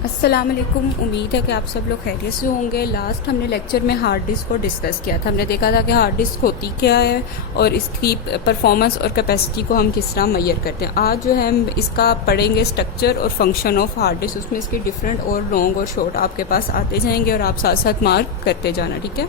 अस्सलाम वालेकुम। उम्मीद है कि आप सब लोग खैरियत से होंगे। लास्ट हमने लेक्चर में हार्ड डिस्क को डिस्कस किया था। हमने देखा था कि हार्ड डिस्क होती क्या है और इसकी परफॉर्मेंस और कैपेसिटी को हम किस तरह मैयर करते हैं। आज जो है हम इसका पढ़ेंगे स्ट्रक्चर और फंक्शन ऑफ हार्ड डिस्क। उसमें इसके डिफरेंट और लॉन्ग और शॉर्ट आपके पास आते जाएंगे और आप साथ साथ मार्क करते जाना, ठीक है।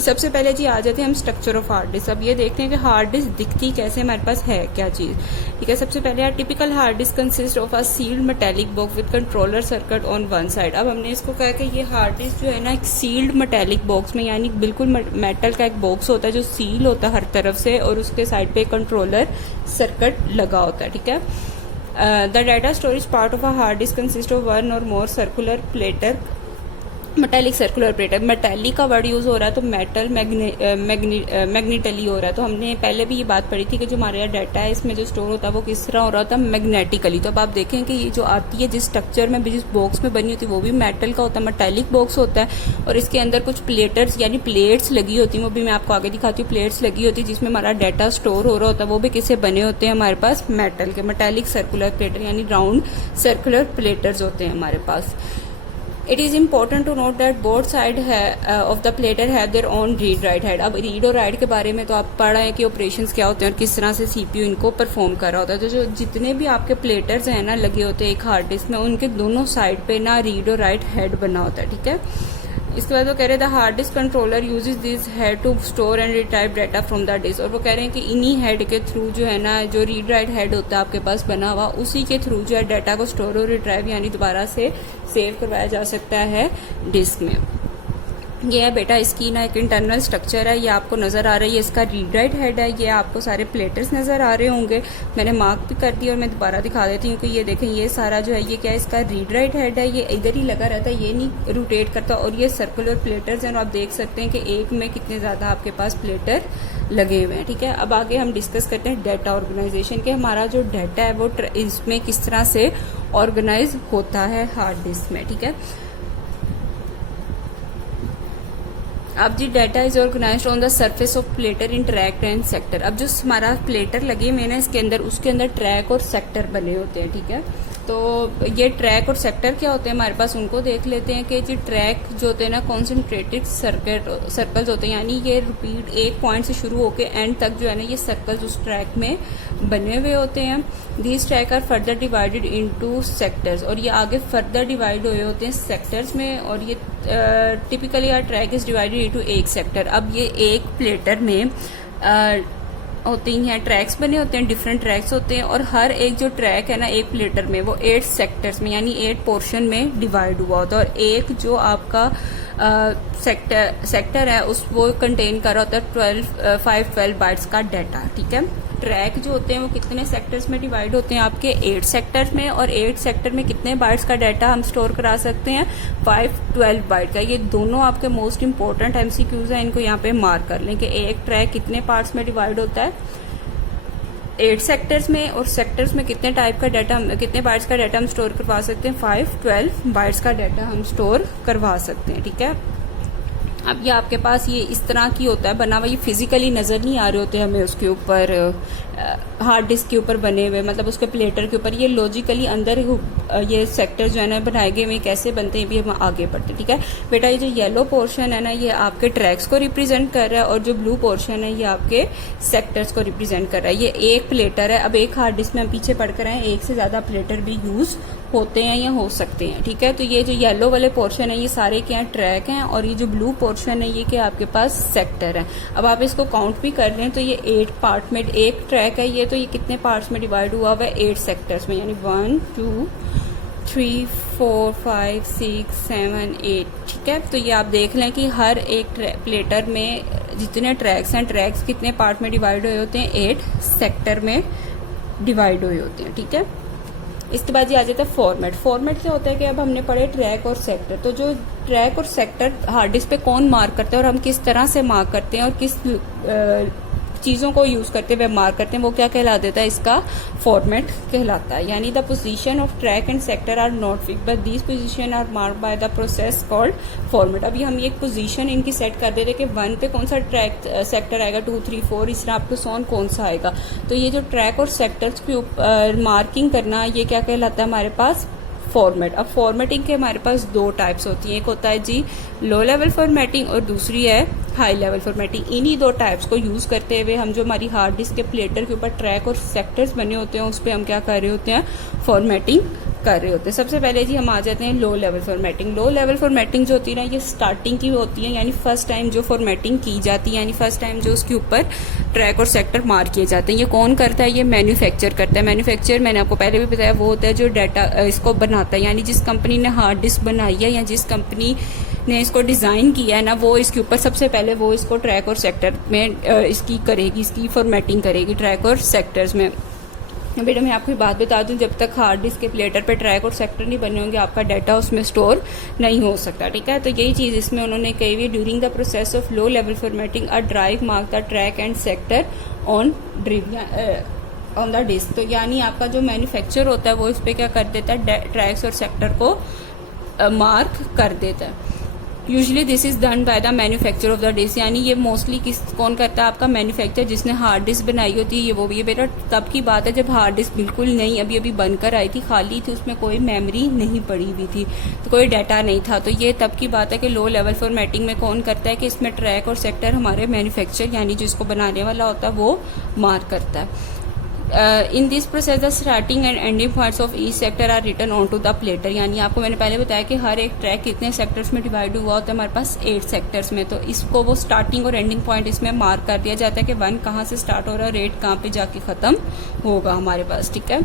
सबसे पहले जी आ जाते हैं हम स्ट्रक्चर ऑफ हार्ड डिस्क। अब ये देखते हैं कि हार्ड डिस्क दिखती कैसे, हमारे पास है क्या चीज़, ठीक है। सबसे पहले यार typical hard disk consist of a sealed metallic box with controller circuit on one side. अब हमने इसको कहा कि ये हार्ड डिस्क जो है ना एक सील्ड मेटेलिक बॉक्स में, यानी बिल्कुल मेटल का एक बॉक्स होता है जो सील होता है हर तरफ से और उसके साइड पे कंट्रोलर सर्किट लगा होता है, ठीक है। The data storage part of a hard disk consist of one और more circular platter metallic circular platter. Metallic का वर्ड यूज हो रहा है तो मेटल मैग्नेटिकली हो रहा है। तो हमने पहले भी ये बात पढ़ी थी कि जो हमारे यहाँ डाटा है इसमें जो स्टोर होता है वो किस तरह हो रहा होता है, मैग्नेटिकली। तो अब आप देखें कि ये जो आती है जिस स्ट्रक्चर में जिस बॉक्स में बनी होती है वो भी मेटल का होता है, मेटेलिक बॉक्स होता है और इसके अंदर कुछ प्लेटर्स यानी प्लेट्स लगी होती है। वो भी मैं आपको आगे दिखाती हूँ। प्लेट्स लगी होती है जिसमें हमारा डाटा स्टोर हो रहा होता है। वो भी किससे बने होते हैं हमारे पास, मेटल के। मेटेलिक सर्कुलर प्लेटर यानी राउंड सर्कुलर प्लेटर्स होते हैं हमारे पास। It is important to note that both side of the platter have their own read write head। अब रीड और राइट के बारे में तो आप पढ़ा है कि ऑपरेशंस क्या होते हैं और किस तरह से सीपीयू इनको परफॉर्म कर रहा होता है। तो जो जितने भी आपके प्लेटर्स हैं ना लगे होते हैं एक हार्ड डिस्क में, उनके दोनों साइड पे ना रीड और राइट हेड बना होता है, ठीक है। इसके बाद वो कह रहे थे hard disk controller uses this head to store and retrieve data from the disk. और वो कह रहे हैं कि इन्हीं हेड के थ्रू जो है ना जो रीड राइट हेड होता है आपके पास बना हुआ, उसी के थ्रू जो है डाटा को स्टोर और रिट्राइव यानी दोबारा से सेव करवाया जा सकता है डिस्क में। ये है बेटा इसकी ना एक इंटरनल स्ट्रक्चर है, ये आपको नजर आ रही है। इसका रीड राइट हेड है, ये आपको सारे प्लेटर्स नजर आ रहे होंगे। मैंने मार्क भी कर दिया और मैं दोबारा दिखा देती हूँ कि ये देखें ये सारा जो है ये क्या है, इसका रीड राइट हेड है। ये इधर ही लगा रहता है, ये नहीं रोटेट करता। और ये सर्कुलर प्लेटर्स हैं और आप देख सकते हैं कि एक में कितने ज्यादा आपके पास प्लेटर लगे हुए हैं, ठीक है। अब आगे हम डिस्कस करते हैं डाटा ऑर्गेनाइजेशन के। हमारा जो डाटा है वो इसमें किस तरह से ऑर्गेनाइज होता है हार्ड डिस्क में, ठीक है। अब जी data is organized on the surface of platter in track and sector. अब जो हमारा प्लेटर लगे हुए ना इसके अंदर, उसके अंदर ट्रैक और सेक्टर बने होते हैं, ठीक है। तो ये ट्रैक और सेक्टर क्या होते हैं हमारे पास, उनको देख लेते हैं कि जी ट्रैक जो होते हैं ना कॉन्सेंट्रेटेड सर्कल्स होते हैं, यानी ये रिपीट एक पॉइंट से शुरू होकर एंड तक जो है ना ये सर्कल्स उस ट्रैक में बने हुए होते हैं। These track are further divided into sectors. और ये आगे फर्दर डिवाइड हुए होते हैं सेक्टर्स में। और ये typically are track is divided into एक सेक्टर। अब ये एक प्लेटर में होती हैं ट्रैक्स बने होते हैं, डिफरेंट ट्रैक्स होते हैं और हर एक जो ट्रैक है ना एक प्लेटर में वो 8 सेक्टर्स में यानी 8 पोर्शन में डिवाइड हुआ होता है। और एक जो आपका सेक्टर है उस वो कंटेन कर रहा होता है 512 बाइट्स का डाटा, ठीक है। ट्रैक जो होते हैं वो कितने सेक्टर्स में डिवाइड होते हैं, आपके 8 सेक्टर्स में। और 8 सेक्टर में कितने बाइट्स का डाटा हम स्टोर करा सकते हैं, 512 बाइट का। ये दोनों आपके मोस्ट इंपॉर्टेंट एमसीक्यूज हैं, इनको यहाँ पे मार्क कर लें कि एक ट्रैक कितने पार्ट्स में डिवाइड होता है, 8 सेक्टर्स में। और सेक्टर्स में कितने टाइप का डाटा, कितने बाइट्स का डाटा हम स्टोर करवा सकते हैं, 512 बाइट्स का डाटा हम स्टोर करवा सकते हैं, ठीक है। अब ये आपके पास ये इस तरह की होता है बना हुआ, ये फिजिकली नजर नहीं आ रहे होते हमें उसके ऊपर, हार्ड डिस्क के ऊपर बने हुए, मतलब उसके प्लेटर के ऊपर। ये लॉजिकली अंदर ये सेक्टर जो है ना बनाए गए में कैसे बनते हैं भी हम आगे बढ़ते हैं, ठीक है बेटा। ये जो येलो पोर्शन है ना ये आपके ट्रैक्स को रिप्रेजेंट कर रहा है और जो ब्लू पोर्शन है ये आपके सेक्टर्स को रिप्रेजेंट कर रहा है। ये एक प्लेटर है। अब एक हार्ड डिस्क में हम पीछे पढ़ कर आए, एक से ज्यादा प्लेटर भी यूज होते हैं या हो सकते हैं, ठीक है। तो ये जो येलो वाले पोर्शन है ये सारे क्या ट्रैक हैं और ये जो ब्लू पोर्शन है ये क्या आपके पास सेक्टर है। अब आप इसको काउंट भी कर रहे हैं तो ये 8 पार्ट में एक ट्रैक है ये, तो ये कितने पार्ट्स में डिवाइड हुआ हुआ है, 8 सेक्टर्स में, यानी 1 2 3 4 5 6 7 8, ठीक है। तो ये आप देख लें कि हर एक प्लेटर में जितने ट्रैक्स हैं, ट्रैक्स कितने पार्ट में डिवाइड हुए होते हैं, 8 सेक्टर में डिवाइड हुए होते हैं, ठीक है। इसके बाद ये आ जाता है फॉर्मेट। फॉर्मेट क्या होता है कि अब हमने पढ़े ट्रैक और सेक्टर, तो जो ट्रैक और सेक्टर हार्ड डिस्क पे कौन मार्क करते हैं और हम किस तरह से मार्क करते हैं और किस चीजों को यूज करते हुए मार्क करते हैं, वो क्या कहला देता है, इसका फॉर्मेट कहलाता है। यानी the position of track and sector are not fixed but these position are mark by the process called format. अभी हम एक पोजीशन इनकी सेट कर दे रहे कि 1 पे कौन सा ट्रैक सेक्टर आएगा, 2 3 4 इस तरह आपको सोन कौन सा आएगा। तो ये जो ट्रैक और सेक्टर्स के ऊपर मार्किंग करना ये क्या कहलाता है हमारे पास, फॉर्मेट। अब फॉर्मेटिंग के हमारे पास दो टाइप्स होती हैं, एक होता है जी लो लेवल फॉर्मेटिंग और दूसरी है हाई लेवल फॉर्मेटिंग। इन्हीं दो टाइप्स को यूज़ करते हुए हम जो हमारी हार्ड डिस्क के प्लेटर के ऊपर ट्रैक और सेक्टर्स बने होते हैं उस पर हम क्या कर रहे होते हैं, फॉर्मेटिंग कर रहे होते हैं। सबसे पहले जी हम आ जाते हैं लो लेवल फॉर्मेटिंग। लो लेवल फॉर्मेटिंग जो होती है ना, ये स्टार्टिंग की होती है, यानी फर्स्ट टाइम जो फॉर्मेटिंग की जाती है, यानी फर्स्ट टाइम जो उसके ऊपर ट्रैक और सेक्टर मार्क किए जाते हैं। ये कौन करता है, ये मैन्युफैक्चर करता है। मैन्युफैक्चर मैंने आपको पहले भी बताया वो होता है जो डाटा इसको बनाता है, यानी जिस कंपनी ने हार्ड डिस्क बनाई है या जिस कंपनी ने इसको डिज़ाइन किया है ना, वो इसके ऊपर सबसे पहले वो इसको ट्रैक और सेक्टर में इसकी करेगी, इसकी फॉर्मेटिंग करेगी ट्रैक और सेक्टर्स में। बेटा मैं आपको बात बता दूं, जब तक हार्ड डिस्क के प्लेटर पे ट्रैक और सेक्टर नहीं बने होंगे आपका डाटा उसमें स्टोर नहीं हो सकता, ठीक है। तो यही चीज़ इसमें उन्होंने कही हुई, during the process of low level formatting a drive mark the track and sector on on the disk. तो यानी आपका जो मैन्युफैक्चर होता है वो इस पर क्या कर देता है, ट्रैक्स और सेक्टर को मार्क कर देता है। Usually this is done by the manufacture of the disk, यानी ये मोस्टली कौन करता है, आपका मैन्युफैक्चर जिसने हार्ड डिस्क बनाई होती है, ये वो भी। ये बेटा तब की बात है जब हार्ड डिस्क बिल्कुल नहीं अभी अभी बनकर आई थी, खाली थी, उसमें कोई मेमोरी नहीं पड़ी हुई थी, तो कोई डाटा नहीं था। तो ये तब की बात है कि लो लेवल फॉर्मेटिंग में कौन करता है कि इसमें ट्रैक और सेक्टर हमारे मैन्युफैक्चर यानी जो इसको बनाने वाला होता है वो मार्क करता है। In this process the starting and ending points of each sector are written on to the platter, यानी आपको मैंने पहले बताया कि हर एक ट्रैक कितने सेक्टर्स में डिवाइड हुआ होता है, हमारे पास 8 सेक्टर्स में। तो इसको वो स्टार्टिंग और एंडिंग पॉइंट इसमें मार्क कर दिया जाता है कि 1 कहाँ से स्टार्ट हो रहा है, रेट कहाँ पे जाके खत्म होगा हमारे पास, ठीक है।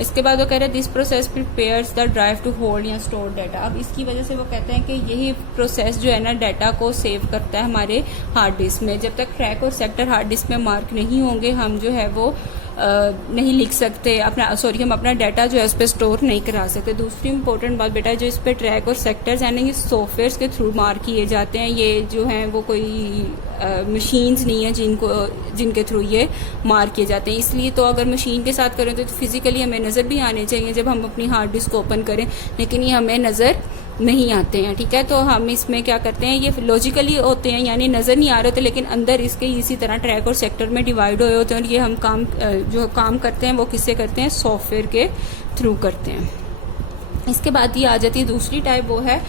इसके बाद वो कह रहे हैं this process prepares the drive to hold या स्टोर डाटा। अब इसकी वजह से वो कहते हैं कि यही प्रोसेस जो है ना डाटा को सेव करता है हमारे हार्ड डिस्क में। जब तक ट्रैक और सेक्टर हार्ड डिस्क में मार्क नहीं होंगे हम जो है वो नहीं लिख सकते अपना, हम अपना डाटा जो है उस पर स्टोर नहीं करा सकते। दूसरी इंपॉर्टेंट बात बेटा, जो इस पर ट्रैक और सेक्टर्स हैं ना, ये सॉफ्टवेयर के थ्रू मार्क किए जाते हैं। ये जो हैं वो कोई मशीन्स नहीं है जिनके थ्रू ये मार्क किए जाते हैं। इसलिए तो अगर मशीन के साथ करें तो फिजिकली हमें नज़र भी आने चाहिए जब हम अपनी हार्ड डिस्क ओपन करें, लेकिन ये हमें नज़र नहीं आते हैं, ठीक है। तो हम इसमें क्या करते हैं, ये लॉजिकली होते हैं, यानी नज़र नहीं आ रहे थे लेकिन अंदर इसके इसी तरह ट्रैक और सेक्टर में डिवाइड हुए होते हैं। और ये हम जो काम करते हैं वो किससे करते हैं, सॉफ्टवेयर के थ्रू करते हैं। इसके बाद ये आ जाती है दूसरी टाइप, वो है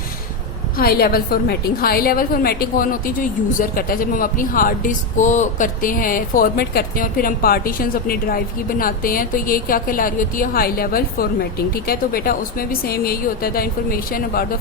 high level formatting. High level formatting कौन होती है, जो यूज़र करता है। जब हम अपनी हार्ड डिस्क को करते हैं फॉर्मेट करते हैं और फिर हम पार्टीशंस अपनी ड्राइव की बनाते हैं, तो ये क्या कहला रही होती है, हाई लेवल फॉर्मेटिंग, ठीक है। तो बेटा उसमें भी सेम यही होता है, the information about the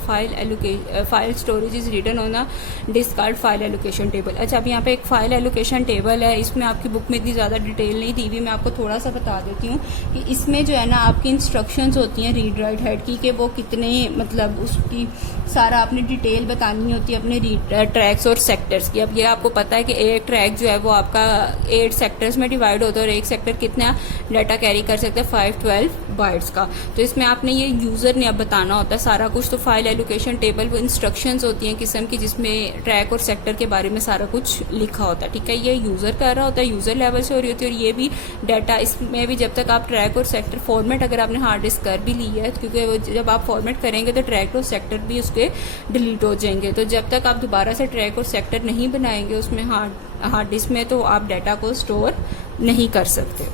file storage is written on a disk card file allocation table. अच्छा, अब यहाँ पे एक फाइल एलोकेशन टेबल है, इसमें आपकी बुक में इतनी ज़्यादा डिटेल नहीं दी हुई, मैं आपको थोड़ा सा बता देती हूँ कि इसमें जो है ना आपकी इंस्ट्रक्शंस होती हैं रीड राइट हेड की, कि वो कितने मतलब उसकी सारा आपने डिटेल बतानी होती है अपने ट्रैक्स और सेक्टर्स की। अब ये आपको पता है कि एक ट्रैक जो है वो आपका 8 सेक्टर्स में डिवाइड होता है और एक सेक्टर कितना डाटा कैरी कर सकता है, 512 बाइट्स का। तो इसमें आपने ये यूज़र ने अब बताना होता है सारा कुछ। तो फाइल एलोकेशन टेबल वो इंस्ट्रक्शंस होती हैं किस्म की, जिसमें ट्रैक और सेक्टर के बारे में सारा कुछ लिखा होता है, ठीक है। ये यूज़र कर रहा होता है, यूज़र लेवल से हो रही होती है। और ये भी डाटा, इसमें भी जब तक आप ट्रैक और सेक्टर फॉर्मेट अगर आपने हार्ड डिस्क कर भी ली है, क्योंकि जब आप फॉर्मेट करेंगे तो ट्रैक और सेक्टर भी उसके डिलीट हो जाएंगे। तो जब तक आप दोबारा से ट्रैक और सेक्टर नहीं बनाएंगे उसमें हार्ड डिस्क में, तो आप डाटा को स्टोर नहीं कर सकते।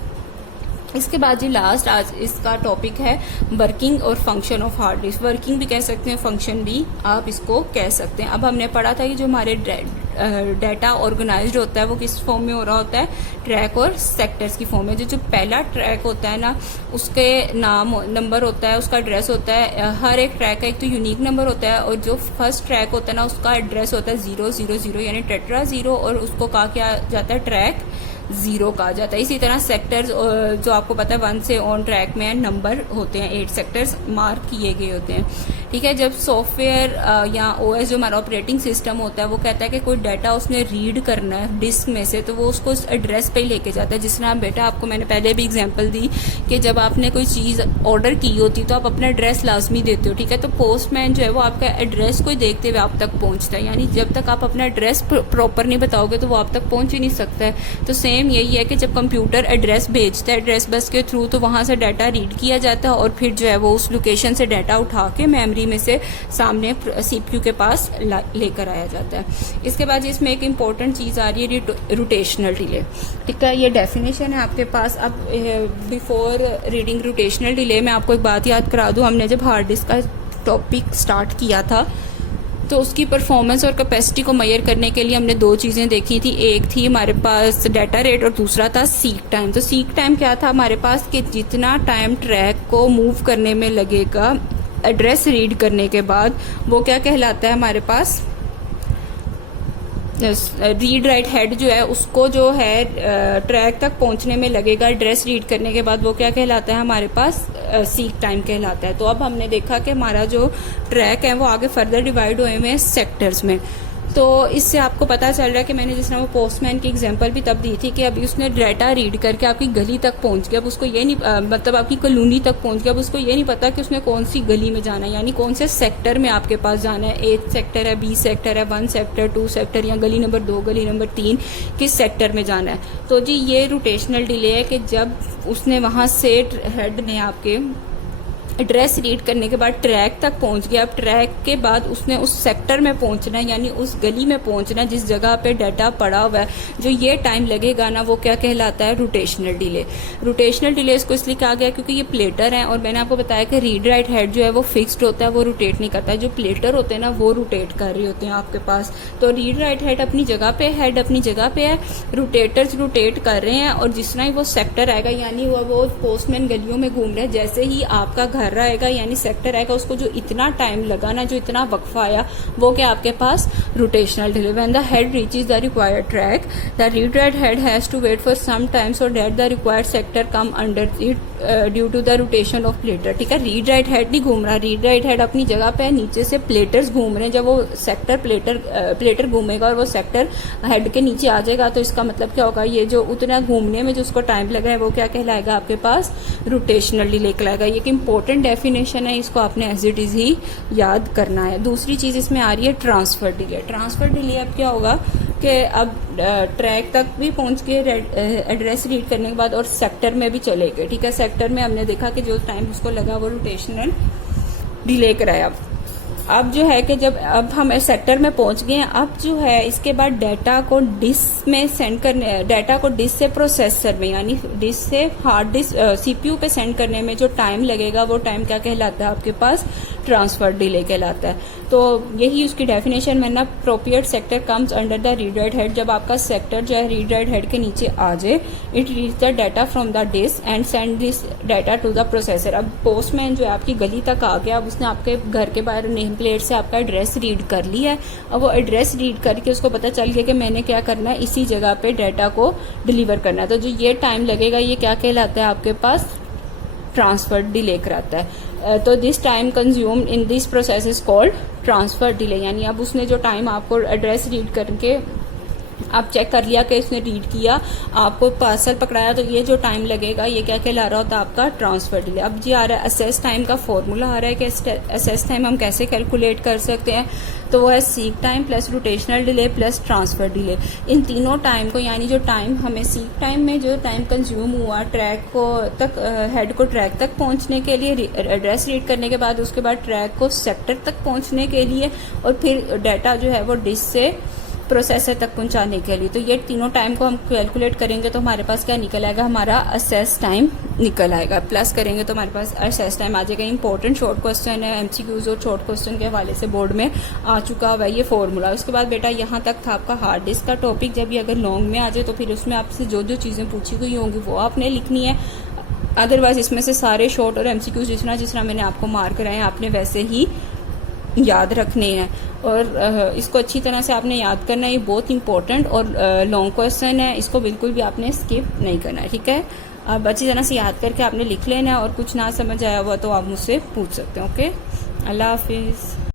इसके बाद जी लास्ट आज इसका टॉपिक है वर्किंग और function of hard disk. Working भी कह सकते हैं, फंक्शन भी आप इसको कह सकते हैं। अब हमने पढ़ा था कि जो हमारे डाटा ऑर्गेनाइज्ड होता है वो किस फॉर्म में हो रहा होता है, ट्रैक और सेक्टर्स की फॉर्म में। जो पहला ट्रैक होता है ना, उसके नाम नंबर होता है, उसका एड्रेस होता है। हर एक ट्रैक का एक तो यूनिक नंबर होता है, और जो फर्स्ट ट्रैक होता है ना उसका एड्रेस होता है 000 यानी टेट्रा 0, और उसको कहा क्या जाता है, ट्रैक 0 कहा जाता है। इसी तरह सेक्टर्स जो आपको पता है 1 से ऑन ट्रैक में नंबर होते हैं, 8 सेक्टर्स मार्क किए गए होते हैं, ठीक है। जब सॉफ्टवेयर या ओएस जो हमारा ऑपरेटिंग सिस्टम होता है वो कहता है कि कोई डाटा उसने रीड करना है डिस्क में से, तो वो उसको उस एड्रेस पे ही लेके जाता है। जिस तरह बेटा आपको मैंने पहले भी एग्जांपल दी कि जब आपने कोई चीज़ ऑर्डर की होती तो आप अपना एड्रेस लाजमी देते हो, ठीक है। तो पोस्टमैन जो है वो आपका एड्रेस को देखते हुए आप तक पहुँचता है, यानी जब तक आप अपना एड्रेस प्रॉपर नहीं बताओगे तो वो आप तक पहुँच ही नहीं सकता है। तो सेम सेम यही है कि जब कंप्यूटर एड्रेस भेजता है एड्रेस बस के थ्रू, तो वहाँ से डाटा रीड किया जाता है और फिर जो है वो उस लोकेशन से डाटा उठा के मेमोरी में से सामने सीपीयू के पास लेकर आया जाता है। इसके बाद इसमें एक इम्पॉर्टेंट चीज़ आ रही है रोटेशनल डिले। ठीक है, ये डेफिनेशन है आपके पास। अब बिफोर रीडिंग रोटेशनल डिले मैं आपको एक बात याद करा दूँ, हमने जब हार्ड डिस्क का टॉपिक स्टार्ट किया था तो उसकी परफॉर्मेंस और कैपेसिटी को मेजर करने के लिए हमने दो चीज़ें देखी थी। एक थी हमारे पास डाटा रेट और दूसरा था सीक टाइम। तो सीक टाइम क्या था हमारे पास कि जितना टाइम ट्रैक को मूव करने में लगेगा एड्रेस रीड करने के बाद, वो क्या कहलाता है हमारे पास, रीड राइट हेड जो है उसको जो है ट्रैक तक पहुंचने में लगेगा एड्रेस रीड करने के बाद, वो क्या कहलाता है हमारे पास, सीक टाइम कहलाता है। तो अब हमने देखा कि हमारा जो ट्रैक है वो आगे फर्दर डिवाइड हुए हुए हैं सेक्टर्स में। तो इससे आपको पता चल रहा है कि मैंने जिस तरह वो पोस्टमैन की एग्जांपल भी तब दी थी कि अभी उसने डाटा रीड करके आपकी गली तक पहुंच गया, अब उसको ये नहीं मतलब आपकी कॉलोनी तक पहुंच गया, अब उसको ये नहीं पता कि उसने कौन सी गली में जाना है, यानी कौन से सेक्टर में आपके पास जाना है। ए सेक्टर है, बी सेक्टर है, 1 सेक्टर, 2 सेक्टर, या गली नंबर 2, गली नंबर 3, किस सेक्टर में जाना है। तो जी ये रोटेशनल डिले है कि जब उसने वहाँ से हेड ने आपके एड्रेस रीड करने के बाद ट्रैक तक पहुंच गया। अब ट्रैक के बाद उसने उस सेक्टर में पहुंचना है, यानी उस गली में पहुंचना है जिस जगह पे डाटा पड़ा हुआ है। जो ये टाइम लगेगा ना वो क्या कहलाता है, रोटेशनल डिले। रोटेशनल डिले इसको इसलिए कहा गया क्योंकि ये प्लेटर है और मैंने आपको बताया कि रीड राइट हेड जो है वो फिक्स्ड होता है, वो रोटेट नहीं करता है। जो प्लेटर होते हैं ना वो रोटेट कर रहे होते हैं आपके पास। तो रीड राइट हेड अपनी जगह पे, हेड अपनी जगह पे है, रोटेटर्स रोटेट कर रहे हैं और जिस तरह ही वो सेक्टर आएगा, यानी वो पोस्टमैन गलियों में घूम रहा है, जैसे ही आपका घर आएगा यानी सेक्टर आएगा, उसको जो इतना टाइम लगा ना, जो इतना वक्फा आया, वो क्या आपके पास rotational delay. When the head reaches the required track, the read write head has to wait for some time so that the required sector come under it due to the rotation of platter. ठीक है, read write head नहीं घूम रहा, read write head अपनी जगह पे है, नीचे से प्लेटर्स घूम रहे हैं। जब वो सेक्टर प्लेटर घूमेगा और वो सेक्टर हेड के नीचे आ जाएगा तो इसका मतलब क्या होगा, ये जो उतना घूमने में जो उसको टाइम लगा है वो क्या कहलाएगा आपके पास, रोटेशनल डिले कहलाएगा। ये एक इंपॉर्टेंट डेफिनेशन है, इसको आपने एज इट इज ही याद करना है। दूसरी चीज इसमें आ रही है ट्रांसफर डिले। ट्रांसफर डिले अब क्या होगा कि अब ट्रैक तक भी पहुंच के एड्रेस रीड करने के बाद और सेक्टर में भी चले गए। ठीक है, सेक्टर में हमने देखा कि जो टाइम उसको लगा वो रोटेशनल डिले कराया। अब जो है कि जब अब हम सेक्टर में पहुंच गए हैं, अब जो है इसके बाद डाटा को डिस्क में सेंड करने, डाटा को डिस्क से प्रोसेसर में, यानी डिस्क से हार्ड डिस्क सीपीयू पे सेंड करने में जो टाइम लगेगा वो टाइम क्या कहलाता है आपके पास, ट्रांसफर डिले कहलाता है। तो यही उसकी डेफिनेशन में ना, appropriate sector comes under the read write head. जब आपका सेक्टर जो है रीड राइट हेड के नीचे आ जाए, it read the data from the disk and send this data to the processor. अब पोस्टमैन जो है आपकी गली तक आ गया, अब उसने आपके घर के बाहर नेम प्लेट से आपका एड्रेस रीड कर लिया है। अब वो एड्रेस रीड करके उसको पता चल गया कि मैंने क्या करना है, इसी जगह पे डाटा को डिलीवर करना है। तो जो ये टाइम लगेगा ये क्या कहलाता है आपके पास, ट्रांसफर डिले कराता है। तो this time consumed in this process is called transfer delay. यानी अब उसने जो टाइम आपको एड्रेस रीड करके आप चेक कर लिया कि उसने रीड किया, आपको पार्सल पकड़ाया, तो ये जो टाइम लगेगा ये क्या कहला रहा होता है आपका ट्रांसफर डिले। अब जी आ रहा है असेस टाइम का फॉर्मूला आ रहा है कि असेस टाइम हम कैसे कैलकुलेट कर सकते हैं। तो वो है seek time plus rotational delay plus transfer delay. इन तीनों टाइम को, यानी जो टाइम हमें सीक टाइम में जो टाइम कंज्यूम हुआ ट्रैक को तक, हेड को ट्रैक तक पहुंचने के लिए, एड्रेस रीड करने के बाद उसके बाद ट्रैक को सेक्टर तक पहुंचने के लिए और फिर डाटा जो है वो डिस्क से प्रोसेसर तक पहुंचाने के लिए, तो ये तीनों टाइम को हम कैलकुलेट करेंगे तो हमारे पास क्या निकल आएगा, हमारा असेस टाइम निकल आएगा। प्लस करेंगे तो हमारे पास असेस टाइम आ जाएगा। इंपॉर्टेंट शॉर्ट क्वेश्चन है, एमसीक्यूज और शॉर्ट क्वेश्चन के हवाले से बोर्ड में आ चुका हुआ है ये फॉर्मूला। उसके बाद बेटा यहाँ तक था आपका हार्ड डिस्क का टॉपिक। जब ये अगर लॉन्ग में आ जाए तो फिर उसमें आपसे जो जो चीजें पूछी गई होंगी वो आपने लिखनी है। अदरवाइज इसमें से सारे शॉर्ट और एमसीक्यूज जिस तरह मैंने आपको मार्क कराए आपने वैसे ही याद रखने हैं और इसको अच्छी तरह से आपने याद करना है। ये बहुत इंपॉर्टेंट और लॉन्ग क्वेश्चन है, इसको बिल्कुल भी आपने स्किप नहीं करना है। ठीक है, अब अच्छी तरह से याद करके आपने लिख लेना है और कुछ ना समझ आया हुआ तो आप मुझसे पूछ सकते हैं। ओके, अल्लाह हाफिज।